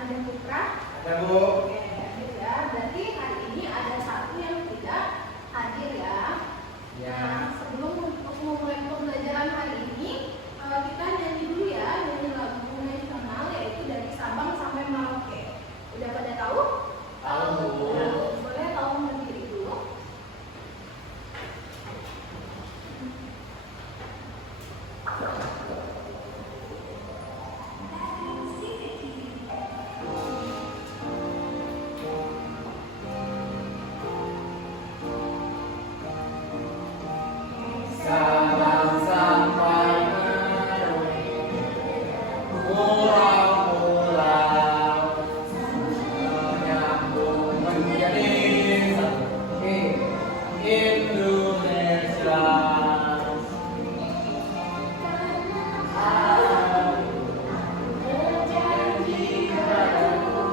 Ada Putra? Ada, Bu. Oke, hadir ya. Berarti hari ini ada satu yang tidak hadir ya. Ya. Nah, sebelum memulai pembelajaran hari ini, kita nyanyi dulu ya, nyanyi lagu nasional yaitu dari Sabang sampai Merauke. Udah pada tahu? Tahu, Bu. Boleh tolong berdiri dulu. Sabang sampai Merauke, pulau-pulau menyambung menjadi satu Indonesia. Berjanji padaku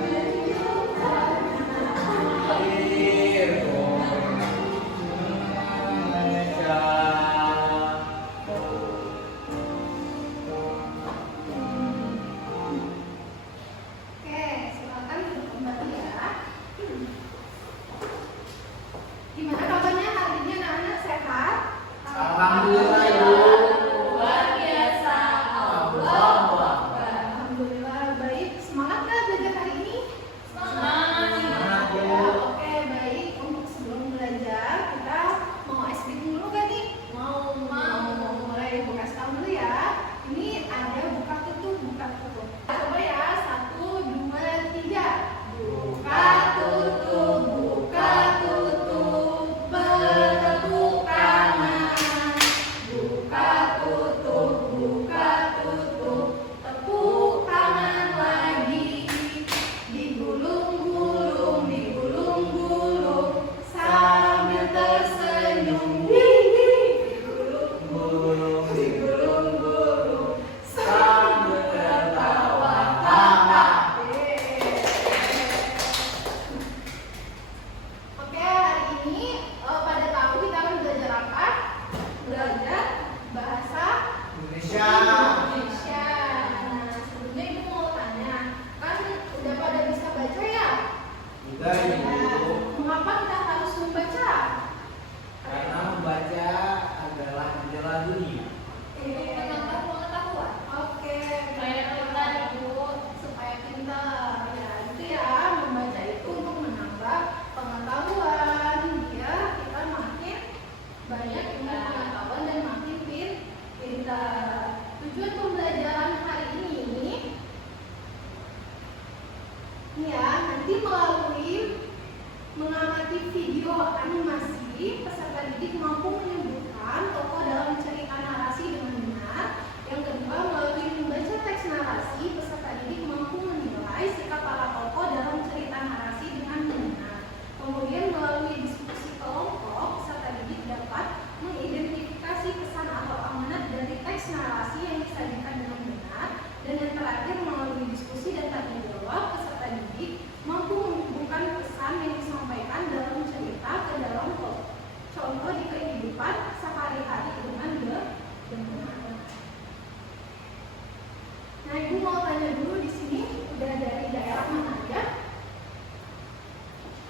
menunjukkan hadirku Indonesia. Oke, silakan duduk kembali ya. Gimana kabarnya hari ini anak-anak sehat? Alhamdulillah, Ibu. Luar biasa. Allahu Akbar. Alhamdulillah baik. Semangat nggak belajar hari ini? Semangat, Bu. Ya, oke baik. Untuk sebelum belajar kita mau ice breaking dulu kan nih? Mau. Mulai buka sekarang dulu ya. Ini ada buka tutup. Coba ya, 1, 2, 3. Buka tutup. Bertepuk tangan. Buka tutup. Tepuk tangan lagi. Digulung-gulung sambil tersenyum. Digulung-gulung sambil tertawa. Oke, hari ini pada tahu kita akan belajar apa? Belajar bahasa Indonesia. Indonesia. Nah, sebelumnya Ibu mau tanya, kan udah pada bisa baca ya? Udah, Ibu. Mengapa kita harus membaca? Karena membaca adalah jendela dunia. Menambah pengetahuan. Oke, supaya pintar. Ya, itu ya, membaca itu untuk menambah pengetahuan. Biar kita makin banyak punya pengetahuan dan makin pintar. Tujuan pembelajaran hari ini ya, nanti melalui mengamati video animasi, peserta didik mampu menyebutkan tokoh dalam cerita narasi dengan benar. Yang kedua, melalui membaca teks narasi, peserta didik mampu menilai sikap para tokoh dalam cerita narasi dengan benar. Kemudian melalui diskusi kelompok, peserta didik dapat mengidentifikasi pesan atau amanat dari teks narasi yang disajikan dengan benar. Dan yang terakhir, melalui diskusi dan tanya jawab, peserta didik mampu menghubungkan pesan yang disampaikan dalam cerita ke dalam contoh di kehidupan sehari-hari dengan benar. Nah, Ibu mau tanya dulu di sini udah dari daerah mana aja?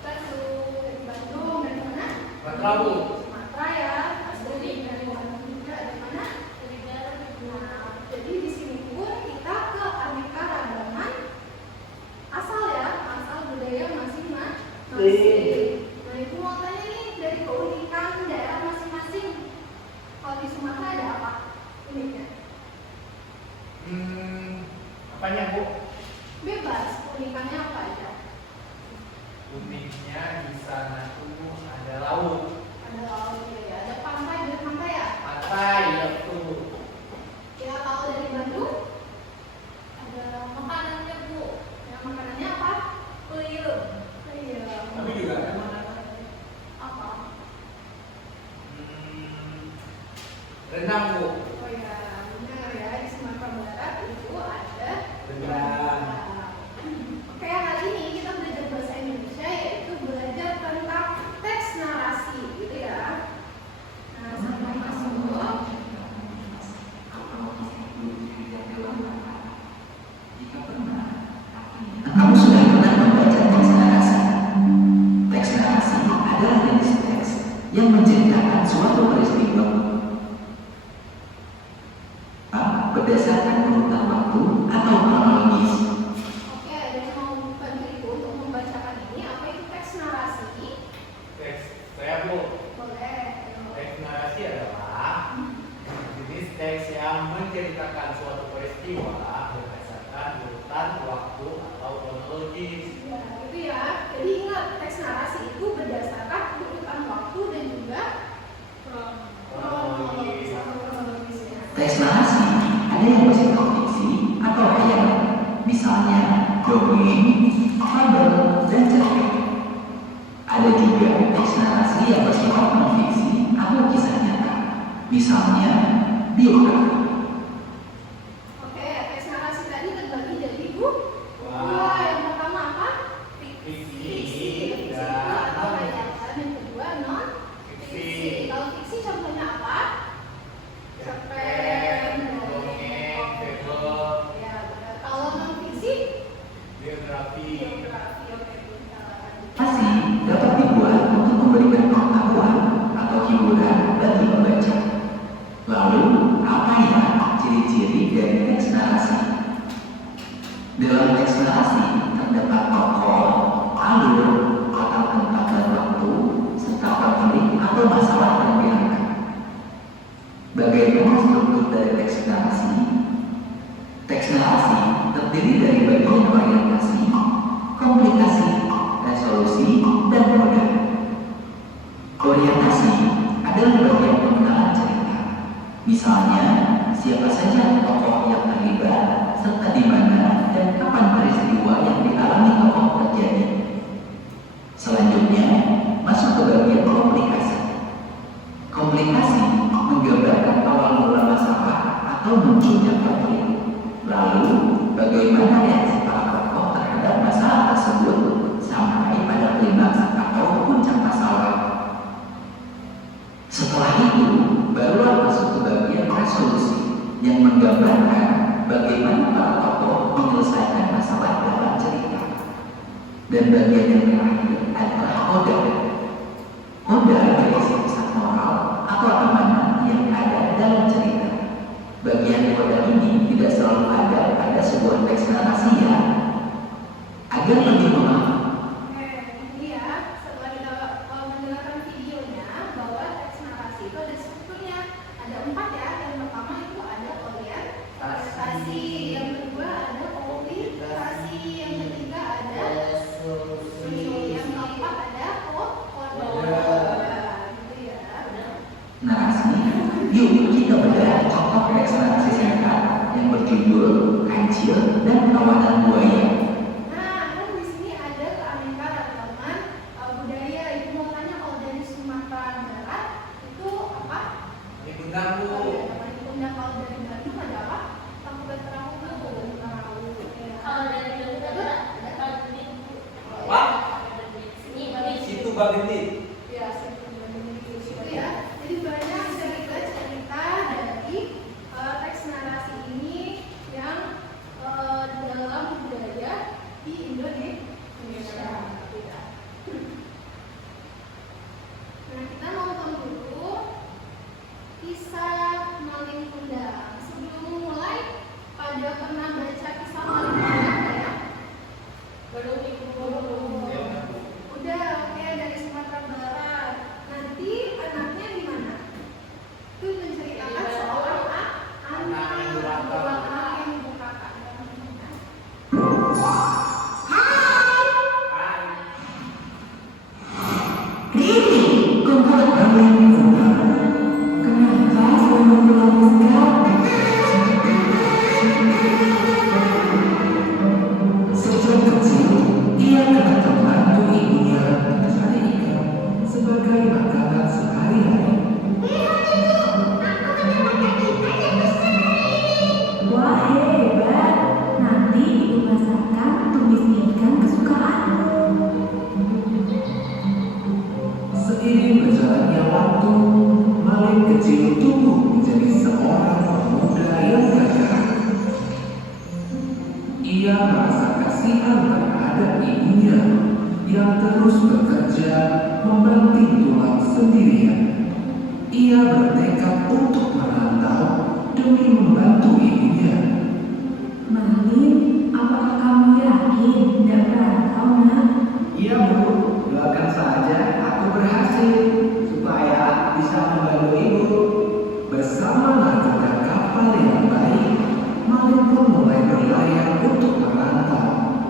Dari Bandung, dari mana? Prabu. Sumatera ya. Asli dari Bandung juga, dari mana? Dari Garut. Nah, jadi di sini pun kita ke aneka ragaman asal ya, asal budaya masing-masing. Nah, Ibu mau tanya nih dari keunikan daerah masing-masing. Kalau di Sumatera ada apa uniknya? Apanya, Bu? Bebas, keunikannya apa aja? Uniknya di sana tuh ada laut, Ada laut ya, ada pantai, ada pantai ya? pantai, ya tuh. Ya, kalau dari Bandung ada makanannya Bu. Yang makanannya apa? Peyem. Tapi juga ada makanan Apa? rendang, Bu. Oh ya, benar ya, di Sumatera Barat itu ada Rendang. Oke, hari ini kita belajar bahasa Indonesia, yaitu belajar tentang teks narasi gitu ya. yang menceritakan suatu peristiwa berdasarkan urutan waktu atau kronologis. Oke, ada yang mau bantu Ibu untuk membacakan ini? Apa itu teks narasi? Teks saya Bu. Boleh. Teks narasi adalah jenis teks yang menceritakan suatu peristiwa berdasarkan urutan waktu atau kronologis. Ya, itu ya. Jadi ingat, teks narasi itu berdasarkan urutan waktu dan juga kronologis atau kronologisnya. Teks narasi ada yang bersifat fiksi atau khayalan, misalnya dongeng, fabel, dan cerpen. Ada juga teks narasi yang bersifat non-fiksi atau kisah nyata, misalnya biografi. Oke, teks narasi tadi terbagi jadi dua. Yang pertama apa? Fiksi Fiksi dan atau khayalan. Yang kedua non fiksi. Kalau fiksi contohnya apa? Cerpen, dongeng, fabel, ya benar. Kalau non fiksi, biografi. biografi. Oke, bentar. Narasi dapat dibuat untuk memberikan pengetahuan atau hiburan bagi pembaca. Lalu, apa ya ciri-ciri dari teks narasi? Dalam teks narasi terdapat tokoh, alur, latar tempat dan waktu, serta konflik atau masalah yang diangkat. Bagaimana struktur dari teks narasi? Teks narasi terdiri dari bagian orientasi, komplikasi, resolusi, dan moda. Orientasi adalah bagian pengenalan cerita. Misalnya, siapa saja tokoh yang terlibat, serta di mana dan kapan peristiwa yang dialami tokoh terjadi. Selanjutnya, masuk ke bagian komplikasi. Komplikasi menggambarkan awal mula masalah atau munculnya konflik. Lalu, bagaimana reaksi para tokoh terhadap masalah tersebut sampai pada klimaks atau puncak masalah. Setelah itu, barulah masuk ke bagian resolusi yang menggambarkan bagaimana para tokoh menyelesaikan masalah dalam cerita. Dan bagian yang terakhir adalah koda. Koda berisi pesan moral atau amanat yang ada dalam cerita. Bagian koda ini tidak selalu ada pada sebuah teks narasi ya. Agar lebih memahami. Oke, ini ya. Setelah kita mendengarkan videonya, bahwa teks narasi itu ada strukturnya. Ada 4 ya. Yang pertama itu ada orientasi, yang kedua ada komplikasi, yang ketiga ada resolusi, yang keempat ada koda. Gitu ya. Narasi, yuk kita bedah contoh teks narasi singkat yang berjudul Kancil dan Kawanan Buaya. Nah, kan di sini ada keanekaragaman budaya. Ibu mau tanya, kalau dari Sumatera Barat itu apa? Ini benar Bu. Kalau dari Bandung ada apa? Tahu Beterawu. Kalau dari Bandung ada Bagenit. Wah. Sini Bagenit. Situ Bagenit. Ya, itu ya. Jadi banyak cerita dari teks narasi ini yang dalam budaya di Indonesia. Nah, kita nonton dulu kisah Maling Kundang. Sebelum mulai, pada pernah baca kisah Maling Kundang ya? Belum Ibu. Udah, oke, dari Sumatera Barat. Nanti anaknya di mana? Itu menceritakan seorang anak yang ibu kakak. Rini, kumpul kalian di rumah. Kenapa selalu pulang sekarang? Sejak kecil, ia telah membantu ibunya mencari ikan sebagai makanan sehari-hari. Wah hebat, nanti ibu masakan tumis ikan kesukaanmu. Seiring berjalannya waktu, Maling kecil tumbuh menjadi seorang pemuda yang gagah. Ia merasa kasihan terhadap ibunya yang terus bekerja membanting tulang sendirian. Ia bertekad untuk merantau demi membantu ibunya. Malin, apakah kamu yakin tidak merantau, nak? Iya Bu, doakan saja aku berhasil supaya bisa membantu ibu. Bersama nakoda kapal yang baik, Malin pun mulai berlayar untuk merantau.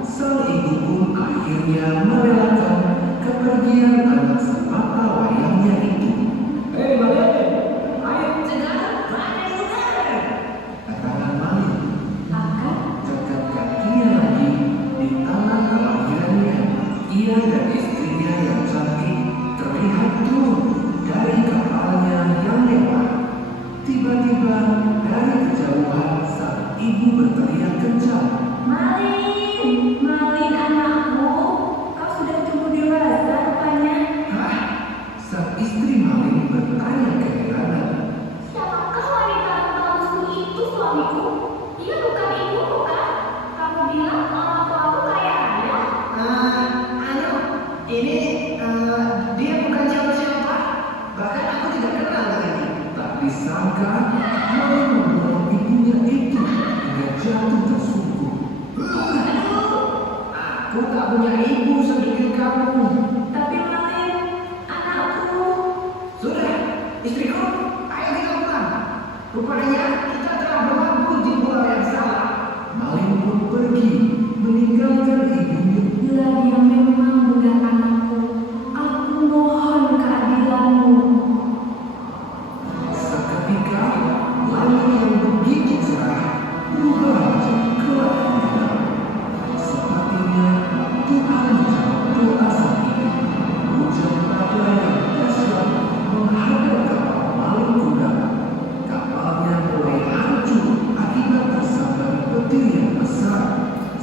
Sang ibu pun akhirnya merelakan kepergian anak semata wayangnya itu. Hei Malin, ayo Sedang, mana sedang? katakan Malin. Akan Dekat kakinya lagi di tanah kelahirannya, ia dan istrinya yang cantik terlihat turun dari kapalnya yang mewah. Tiba-tiba dari kejauhan sang ibu berteriak kencang. Malin, Malin anakku, kau sudah tumbuh dewasa rupanya. Hah? Sang istri Malin bertanya keheranan. Siapakah wanita bagusku itu, suamiku? Ia bukan ibuku, kan? Kamu bilang orang tuaku kaya raya? Dia bukan siapa-siapa. Bahkan aku tidak kenal lagi. Tak disangka, Malin membuang ibunya itu hingga jatuh tersungkur. Aku tak punya ibu sedikit kamu. Tapi Malin, anakku. Sudah, istriku, ayo kita pulang. Rupanya kita telah berlabuh di pulau yang salah. Malin pun pergi, meninggalkan ibunya. Bila dia memang bukan anakku, aku mohon keadilanmu. Seketika, langit yang begitu cerah berubah menjadi gelap gulita. Sepertinya Tuhan menjawab doa sang ibu. Hujan badai yang dahsyat menghadap kapal Malin Kundang. Kapalnya mulai hancur akibat tersambar petir yang besar.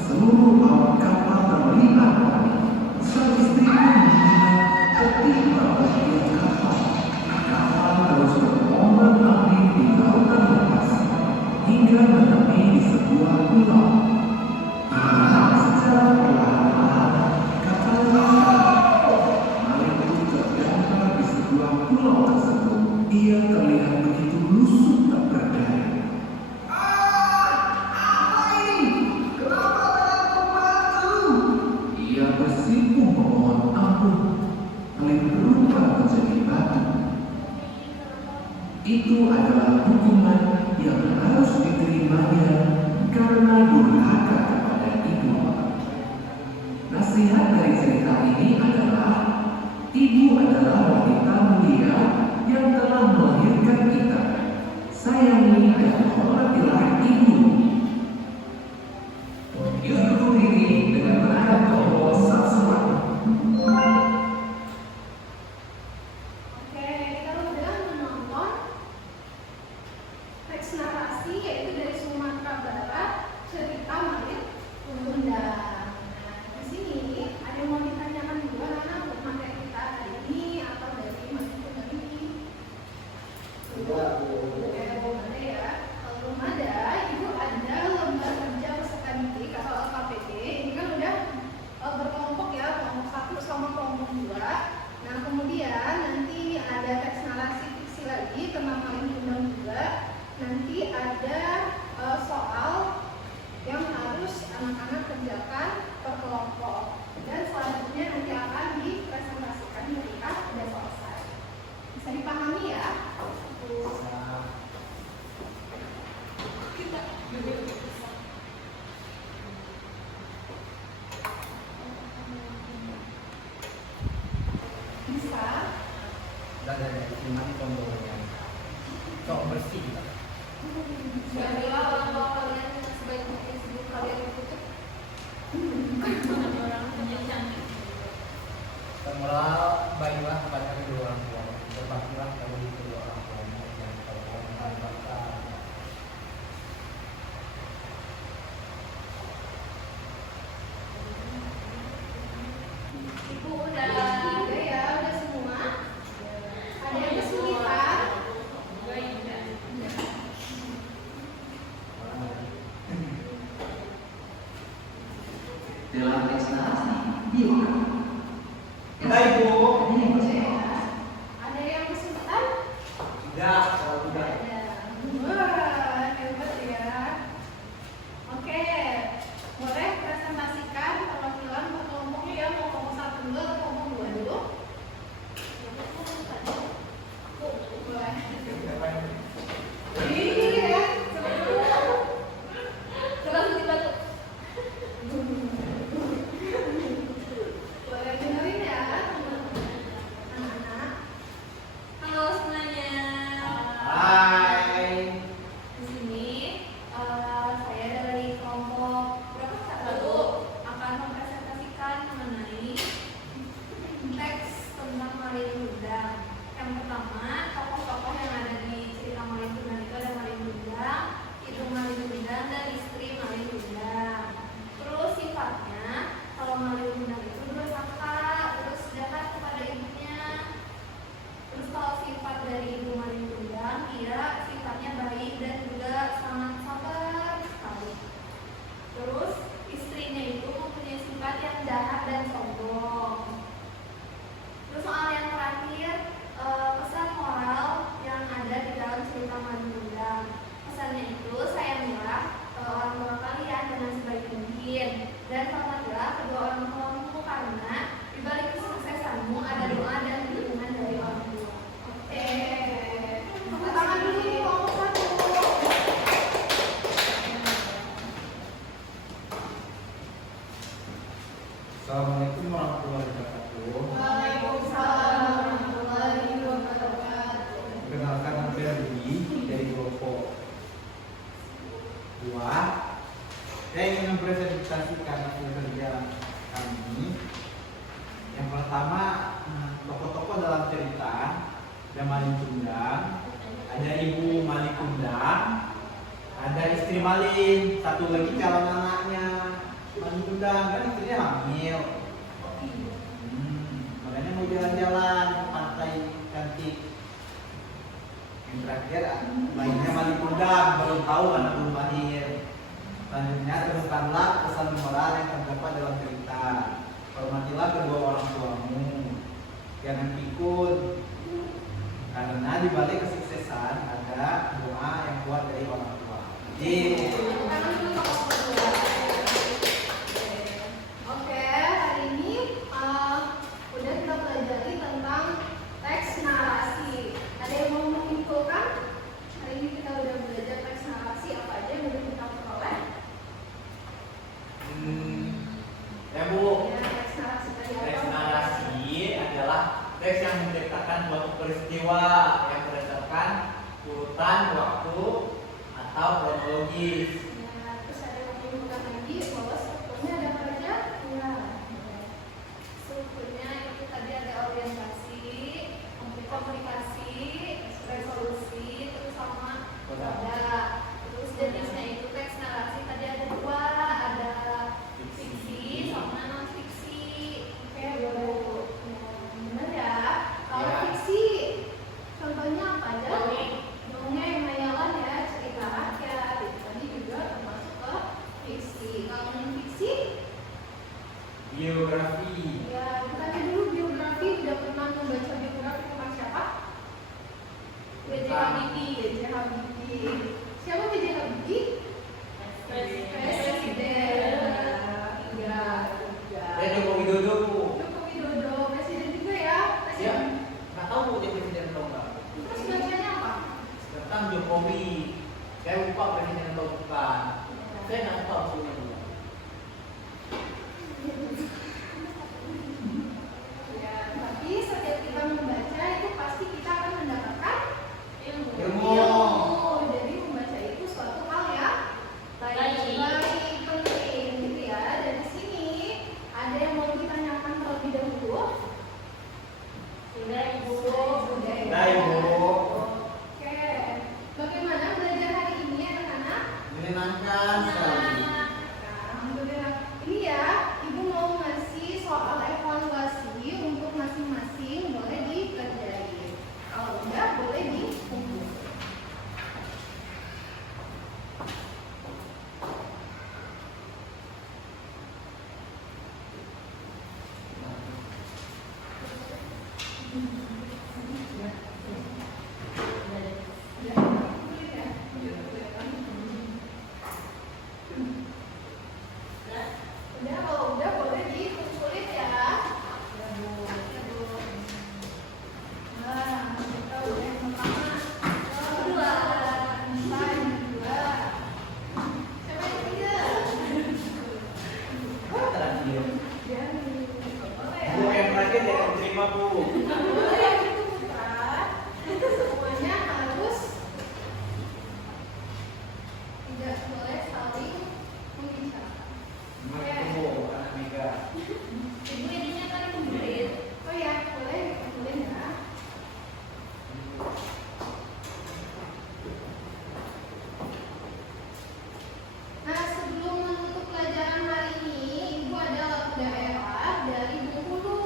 Seluruh awak kapal terlibat panik. Sang istri pun mengingat ketimpa bagian kapal. Kapal terus berombak-ambing di lautan lepas hingga menepi di sebuah pulau. Secara perlahan-lahan kapal Malin pun terdampar di sebuah pulau tersebut. Ia terlihat begitu lusuh tak berdaya. Ia bersimpuh memohon ampun. Malin berubah menjadi batu. Itu adalah hukuman yang harus diterimanya karena durhaka kepada ibu. Nasihat dari cerita ini adalah ibu adalah wanita mulia yang telah melahirkan kita. Sayangi dan hormatilah ibu. Yuk dukung ini dengan menekan tombol subscribe. Oke, kita udah menonton teks narasi yaitu dari Sumatera Barat, cerita Malin Kundang. Nah, di sini ada yang mau ditanyakan juga Nana untuk materi kita hari ini atau dari Malin Kundang ini? Oke, belum ada ya. Kalau belum ada, Ibu ada lembar kerja peserta didik atau LKPD. Ini kan udah berkelompok ya, kelompok 1 sama kelompok 2. Nah, kemudian nanti ada teks narasi fiksi lagi tentang Malin Kundang juga. Nanti ada soal yang harus anak-anak kerjakan per kelompok. Dan selanjutnya nanti akan dipresentasikan ketika sudah selesai. Bisa dipahami ya? Kita bisa. Dan dari iman tombolnya. Kok bersih lah. Jadilah orang tua kalian sebaik mungkin sebelum kalian ditutup. Orang menjadi cantik. Semoral baiklah kepada kedua orang tua. Berbaktilah kepada kedua orang tua. Dan kalau berbakti Ibu udah. Udah ya, udah semua. Ada yang kesulitan? Dalam teks narasi, diurang Ada Ibu. Ada yang bersedia? Ada yang kesulitan? Tidak, kalau tidak. Ada. Wah, hebat ya. Oke, boleh presentasikan perwakilan per kelompoknya ya, mau kelompok 1 dulu atau kelompok 2 dulu? Boleh. Ini ya, boleh dengerin ya, anak-anak. Halo semuanya. Hai. Di sini saya dari kelompok berapa satu akan mempresentasikan mengenai teks tentang Malin Kundang. Yang pertama, tokoh-tokoh yang ada di cerita Malin Kundang itu ada Malin Kundang, ibu Malin Kundang, dan istri Malin Kundang. Terus sifatnya, kalau Malin Kundang itu durhaka, terus jahat kepada ibunya. Terus kalau sifat dari ibu Malin Kundang, dia sifatnya baik dan juga sangat sabar sekali. Terus istrinya itu mempunyai sifat yang jahat dan sombong. Terus soal yang terakhir, pesan moral yang ada di dalam cerita Malin Kundang. Pesannya itu, sayangilah orang tua kalian dengan sebaik mungkin, dan hormatilah kedua orang tuamu karena di balik kesuksesanmu ada doa dan dukungan dari orang tua. Oke, tepuk tangan dulu kelompok 1. Assalamualaikum warahmatullahi wabarakatuh. Waalaikumsalam warahmatullahi wabarakatuh. Perkenalkan nama saya Rudi dari kelompok 2. Saya ingin mempresentasikan hasil kerja kami. Yang pertama, tokoh-tokoh dalam cerita ada Malin Kundang, ada ibu Malin Kundang, ada istri Malin, satu lagi calon anaknya Malin Kundang, kan istrinya hamil. Makanya mau jalan-jalan ke pantai cantik. Yang terakhir lainnya Malin Kundang, baru tahu anak belum lahir. Selanjutnya temukanlah pesan moral yang terdapat dalam cerita. Hormatilah kedua orang tuamu, jangan pikun, karena di balik kesuksesan ada doa yang kuat dari orang tua. Jadi Tangan dulu kelompok 2. Oke, hari ini udah kita pelajari tentang teks narasi. Ada yang mau menyimpulkan? Hari ini kita udah belajar teks narasi, apa aja yang udah kita peroleh? ya Bu, Ya, teks narasi tadi apa? teks narasi adalah teks yang menceritakan suatu peristiwa yang berdasarkan urutan waktu atau kronologis. Ya, terus ada yang mau menyimpulkan lagi bahwa strukturnya ada apa aja? Ya. Strukturnya itu tadi ada orientasi, komunikasi, resolusi, terus sama koda. Terus jenisnya itu teks narasi tadi ada 2, ada fiksi sama non fiksi. Oke, boleh. Benar ya. Kalau Ya. fiksi, contohnya apa aja? Dongeng. Dongeng, hayalan ya, cerita rakyat. Itu tadi juga termasuk ke fiksi. Kalau non fiksi, Biografi. ya kita tanya dulu biografi. Udah pernah membaca biografi tentang siapa? B.J. Habibie. B.J. Habibie. Siapa B.J. Habibie? Presiden. Ya, juga. Saya Joko Widodo Bu. Joko Widodo, presiden juga ya. Ya, Presiden. nggak tahu Bu dia presiden atau enggak. Terus bacanya apa? Tentang Jokowi. Saya lupa presiden atau bukan. Saya nggak tahu sebenarnya. Ya, tapi setiap kita membaca itu pasti kita akan mendapatkan Ilmu. Ilmu. Jadi membaca itu suatu hal yang Baik. baik, penting gitu ya. Dan di sini ada yang mau ditanyakan terlebih dahulu. Sudah Ibu. Sudah ya. Sudah, Ibu. Oke. Bagaimana belajar hari ini anak-anak? Menyenangkan sekali. Nah, alhamdulillah. Ini ya, Ibu mau ngasih soal evaluasi untuk masing-masing, boleh dikerjain. Kalau enggak, boleh dikumpul. Udah, kalau udah boleh dikumpulin ya. Ya Bu. Nah, kita udah yang pertama. Kedua. Yang kedua. Siapa yang ketiga? Terakhir. Jani. Bu, yang terakhir jangan terima Bu. Nggak boleh yang itu putra. Semuanya harus tidak boleh saling membicarakan. Menurutmu, anak Mega. Ibu ininya kan kumpulin. Oh ya, boleh dikumpulin ya. Nah, sebelum menutup pelajaran hari ini, Ibu ada lagu daerah dari Bengkulu.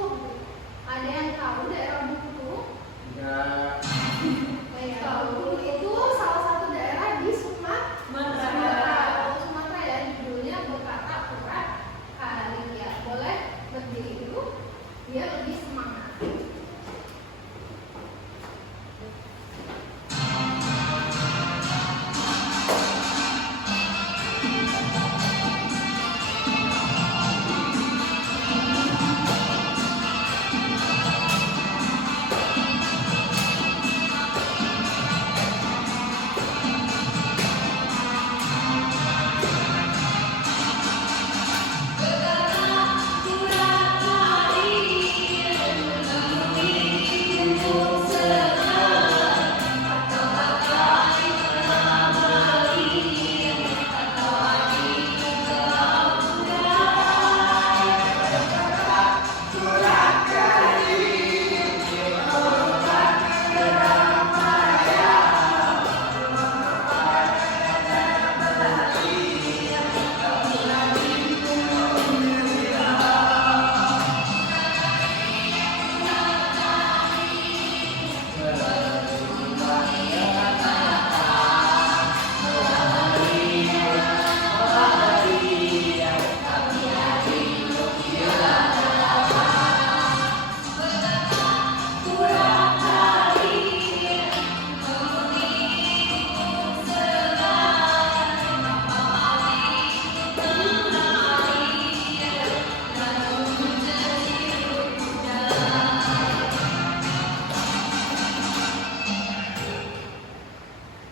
Ada yang tahu daerah Bengkulu? Enggak. Bengkulu itu salah satu daerah di Sumatera. Kalau Sumatera ya, judulnya Berkata Pura Karya. Boleh berdiri dulu, biar lebih semangat.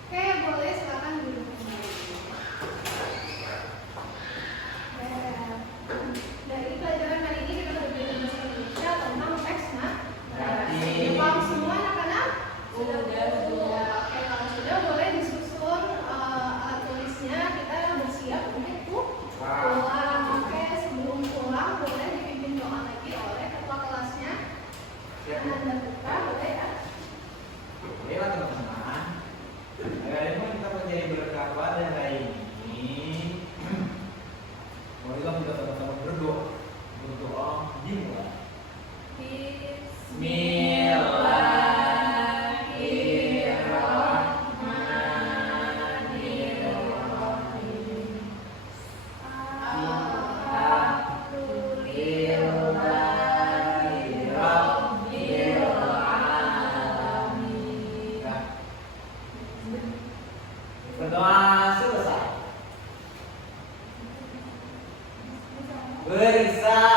Oke, boleh silakan duduk kembali. Dari pelajaran hari ini kita belajar bahasa Indonesia tentang teks narasi. Paham semua anak-anak? Sudah. Oke, kalau sudah boleh disusun alat tulisnya. Kita bersiap untuk pulang. Oke, sebelum pulang boleh dipimpin doa lagi oleh ketua kelasnya. Siap, Bu. Anda buka, boleh ya? Oke lah teman-teman. Hari ini kita menjadi berkah pada hari ini. Marilah kita sama-sama berdoa. Berdoa dimulai. Berdoa selesai. Berisak.